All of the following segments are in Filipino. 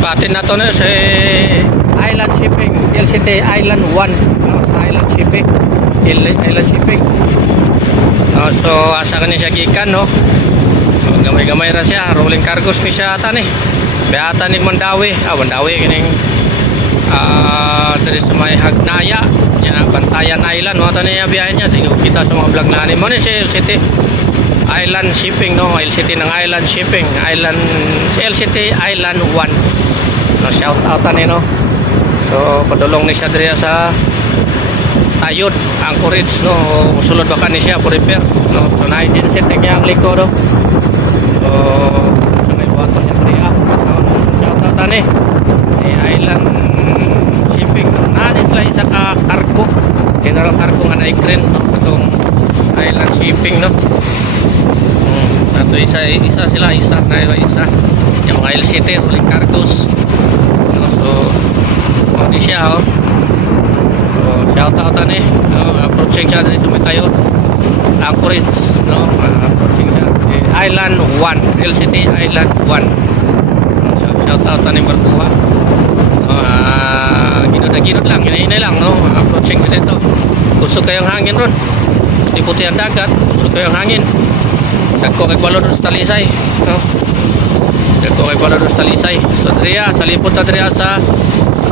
Patin na to na sa Island Shipping, LCT Island 1, sa Island Shipping, Island Shipping. So asa ka niya siya gikan, no? Gamay-gamay ra siya, rolling cargos ni siya ata ni. Beata ni Mandawi, Mandawi kining diri sa may Hagnaya, nya Bantayan Island, mo ta niya biyahe niya. Sige kita sa mga vlog na ni mo ni si LCT Island Shipping, no? LCT ng Island Shipping, LCT Island 1. No, shout out ani, no. So padulong ni siya diri sa Tayod, Anchorage, no. Musulod ba ka ni siya for repair, no. So na agency niya ang liko, no. So sa may buhaton niya diri, no. Shout out ani Island Shipping, no. Nani sila isa ka cargo, general cargo nga na-crane, no. Itong Island Shipping, no. Ato isa sila, isa yung mga LCT rolling cargos, no. So di siya, oh. So shout out ani, no. Approaching siya dito sa may Tayod, Anchorage, no. Approaching siya si Island 1, LCT Island 1, no. So shout out ani Barbuha, no. Ginod lang, hinay lang, no. Approaching dito, gusto kayong hangin ron, hindi puti ang dagat, gusto kayong hangin. Dagko kay balon sa Talisay, no. Dagko kay balon sa Talisay. So diriya sa lipot ta diriya sa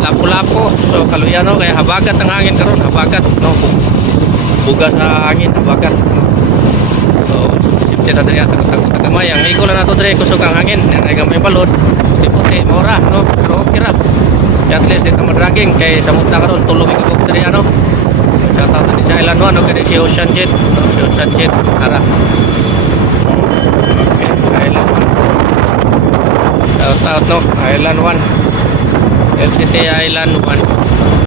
Lapu-Lapu. So kaluyano kay habagat ang hangin karon, habagat, no. Bugas sa hangin, habagat, no. So sipte ta diriya tagamay. Ang iko lang nato diri kusog ang hangin, ay gamay balon. Puti-puti, mura, no. Pero okay ra. At least dito madragging kay sa muta karon tulo mi kabog diri, ano. Shout out din sa Island 1, no, kay si Ocean Jet, no. Si Ocean Jet ara. Okay, Island 1. Shout out, no, Island 1, LCT Island 1.